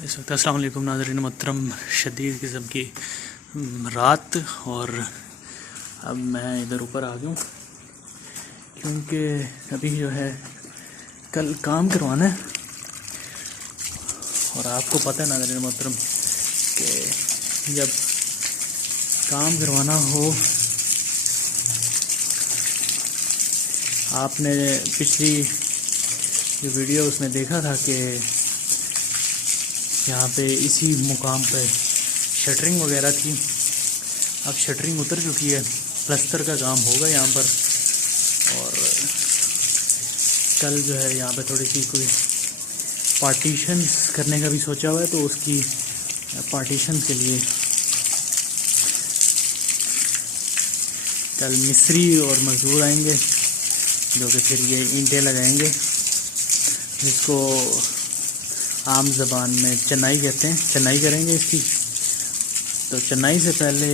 इस वक्त अस्सलाम वालेकुम नाज़रीन मोहतरम, शदीद किस्म की रात। और अब मैं इधर ऊपर आ गया हूँ क्योंकि अभी जो है कल काम करवाना है। और आपको पता है नाज़रीन मोहतरम कि जब काम करवाना हो, आपने पिछली जो वीडियो उसमें देखा था कि यहाँ पे इसी मुकाम पे शटरिंग वगैरह थी। अब शटरिंग उतर चुकी है, प्लस्तर का काम होगा यहाँ पर। और कल जो है यहाँ पे थोड़ी सी कोई पार्टीशंस करने का भी सोचा हुआ है, तो उसकी पार्टीशन के लिए कल मिस्त्री और मज़दूर आएंगे जो कि फिर ये ईंटें लगाएंगे, जिसको आम ज़बान में चनाई कहते हैं। चनाई करेंगे इसकी। तो चनाई से पहले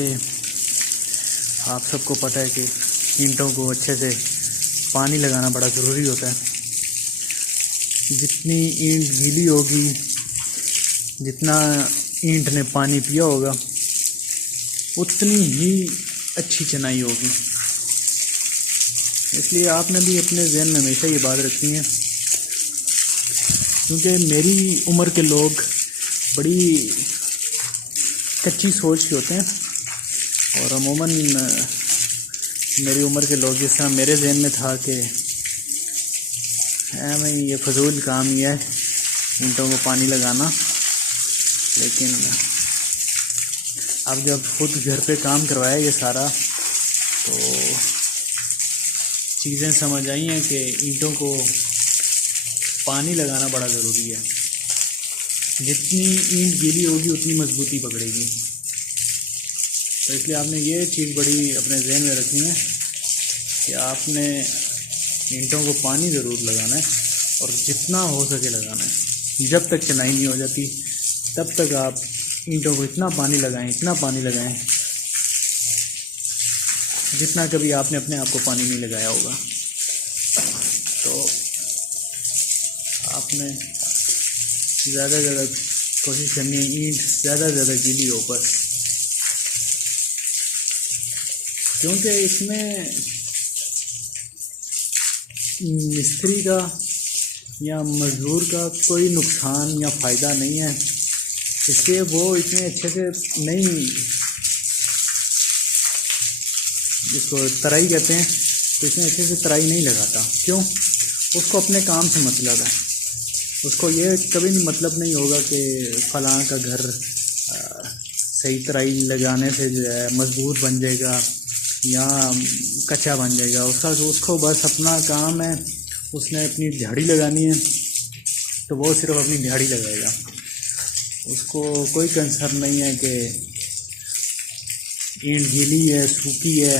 आप सबको पता है कि ईंटों को अच्छे से पानी लगाना बड़ा ज़रूरी होता है। जितनी ईंट गीली होगी, जितना ईंट ने पानी पिया होगा, उतनी ही अच्छी चनाई होगी। इसलिए आपने भी अपने जहन में हमेशा ये बात रखनी है, क्योंकि मेरी उम्र के लोग बड़ी कच्ची सोच के होते हैं। और अमूमन मेरी उम्र के लोग, जिस तरह मेरे जहन में था कि मैं ये फजूल काम ही है ईंटों को पानी लगाना, लेकिन अब जब खुद घर पे काम करवाया ये सारा, तो चीज़ें समझ आई हैं कि ईंटों को पानी लगाना बड़ा ज़रूरी है। जितनी ईंट गीली होगी उतनी मजबूती पकड़ेगी। तो इसलिए आपने ये चीज़ बड़ी अपने जहन में रखनी है कि आपने ईंटों को पानी ज़रूर लगाना है, और जितना हो सके लगाना है। जब तक चिनाई नहीं हो जाती तब तक आप ईंटों को इतना पानी लगाएं, इतना पानी लगाएं, जितना कभी आपने अपने आप को पानी नहीं लगाया होगा। तो आपने ज़्यादा से ज़्यादा कोशिश करनी है ईंट ज़्यादा से ज़्यादा गीली हो पर, क्योंकि इसमें मिस्त्री का या मज़दूर का कोई नुकसान या फ़ायदा नहीं है। इसलिए वो इतने अच्छे से नहीं, जिसको तराई कहते हैं, तो इतने अच्छे से तराई नहीं लगाता। क्यों? उसको अपने काम से मतलब है। उसको ये कभी नहीं मतलब नहीं होगा कि फ़लाँ का घर सही तराई लगाने से जो है मजबूत बन जाएगा या कच्चा बन जाएगा। उसको बस अपना काम है, उसने अपनी दिहाड़ी लगानी है, तो वो सिर्फ अपनी दिहाड़ी लगाएगा। उसको कोई कंसर्न नहीं है कि ईंट गीली है, सूखी है।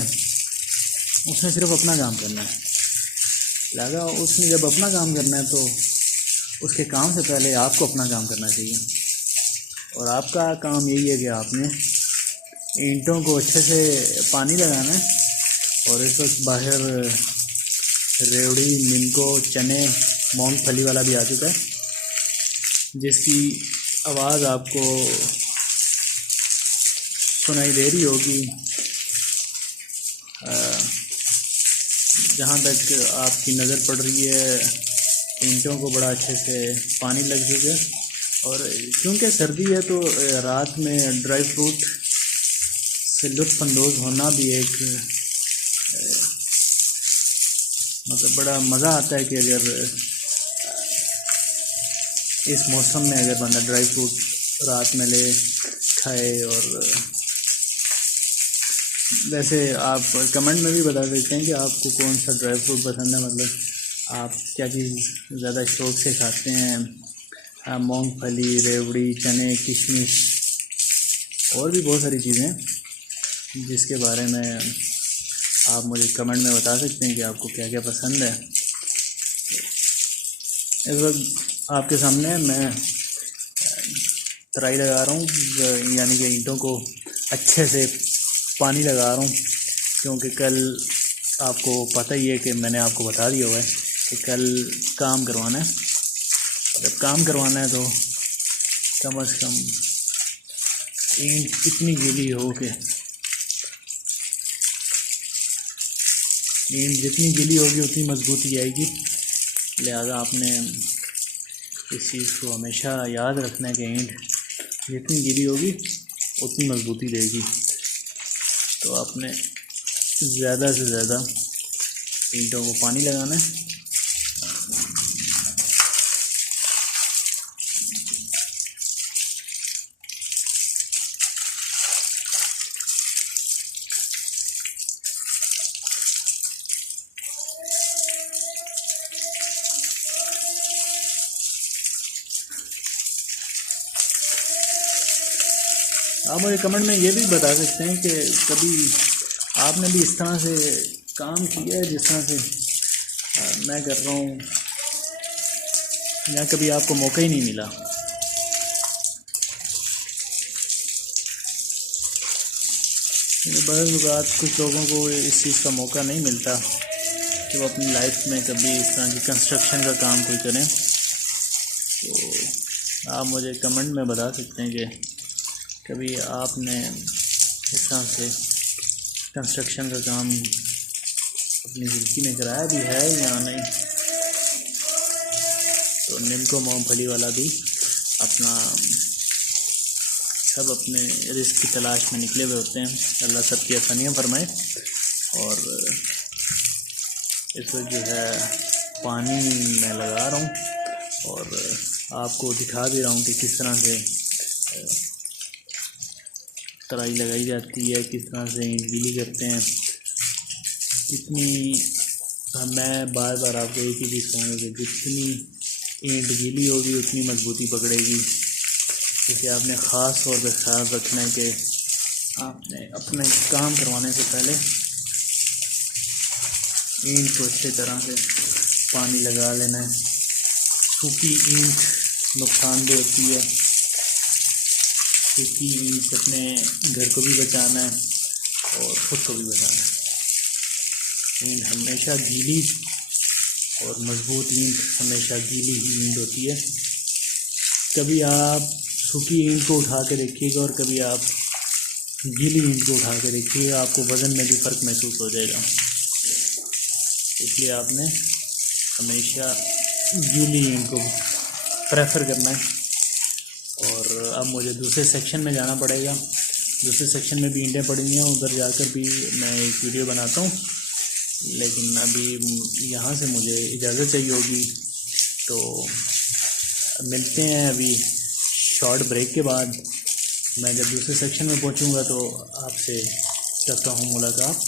उसने सिर्फ अपना काम करना है। लगा उसने जब अपना काम करना है, तो उसके काम से पहले आपको अपना काम करना चाहिए। और आपका काम यही है कि आपने ईंटों को अच्छे से पानी लगाना है। और इस वक्त बाहर रेवड़ी, निम्को, चने, मूंगफली वाला भी आ चुका है, जिसकी आवाज़ आपको सुनाई दे रही होगी। जहाँ तक आपकी नज़र पड़ रही है, ईंटों को बड़ा अच्छे से पानी लग चुका है। और क्योंकि सर्दी है, तो रात में ड्राई फ्रूट से लुत्फ़अंदोज़ होना भी एक मतलब बड़ा मज़ा आता है कि अगर इस मौसम में अगर बंदा ड्राई फ्रूट रात में ले खाए। और वैसे आप कमेंट में भी बता सकते हैं कि आपको कौन सा ड्राई फ्रूट पसंद है, मतलब आप क्या चीज़ ज़्यादा शौक़ से खाते हैं। मूंगफली, रेवड़ी, चने, किशमिश और भी बहुत सारी चीज़ें, जिसके बारे में आप मुझे कमेंट में बता सकते हैं कि आपको क्या क्या पसंद है। इस वक्त आपके सामने मैं तराई लगा रहा हूँ, यानी कि ईंटों को अच्छे से पानी लगा रहा हूँ। क्योंकि कल आपको पता ही है कि मैंने आपको बता दिया हुआ है कि कल काम करवाना है। जब काम करवाना है तो कम से कम ईंट इतनी गीली हो कि ईंट जितनी गीली होगी उतनी मजबूती आएगी। लिहाजा आपने इस चीज़ को हमेशा याद रखना है कि ईंट जितनी गीली होगी उतनी मजबूती देगी। तो आपने ज़्यादा से ज़्यादा ईंटों को पानी लगाना है। आप मुझे कमेंट में ये भी बता सकते हैं कि कभी आपने भी इस तरह से काम किया है जिस तरह से मैं कर रहा हूँ, या कभी आपको मौका ही नहीं मिला। बाज़ कुछ लोगों को इस चीज़ का मौका नहीं मिलता कि वो अपनी लाइफ में कभी इस तरह की कंस्ट्रक्शन का काम कोई करें। तो आप मुझे कमेंट में बता सकते हैं कि कभी आपने इस तरह से कंस्ट्रक्शन का काम अपनी ज़िंदगी में कराया भी है या नहीं। तो निम्को मूँगफली वाला भी अपना सब अपने रिस्क की तलाश में निकले हुए होते हैं। अल्लाह सबकी आसानियाँ फरमाए। और इस वक्त जो है पानी मैं लगा रहा हूँ और आपको दिखा भी रहा हूँ कि किस तरह से तराई लगाई जाती है, किस तरह से ईंट गीली करते हैं। कितनी मैं बार बार आपको एक ही चीज़ कहूँगा कि जितनी ईंट गीली होगी उतनी मजबूती पकड़ेगी। क्योंकि आपने ख़ास तौर पर ख्याल रखना है कि आपने अपने काम करवाने से पहले ईंट को अच्छी तरह से पानी लगा लेना है। सूखी ईंट नुकसानदेह होती है, सूखी ईंट से अपने घर को भी बचाना है और ख़ुद को भी बचाना है। ईंट हमेशा गीली और मजबूत ईंट हमेशा गीली ही ईंट होती है। कभी आप सूखी ईंट को उठा के देखिएगा और कभी आप गीली ईंट को उठा के देखिएगा, आपको वज़न में भी फ़र्क महसूस हो जाएगा। इसलिए आपने हमेशा गीली ईंट को प्रेफर करना है। और अब मुझे दूसरे सेक्शन में जाना पड़ेगा। दूसरे सेक्शन में भी ईंटें पड़ी हैं, उधर जाकर भी मैं एक वीडियो बनाता हूँ। लेकिन अभी यहाँ से मुझे इजाज़त चाहिए होगी, तो मिलते हैं अभी शॉर्ट ब्रेक के बाद। मैं जब दूसरे सेक्शन में पहुँचूँगा तो आपसे करता हूँ मुलाकात।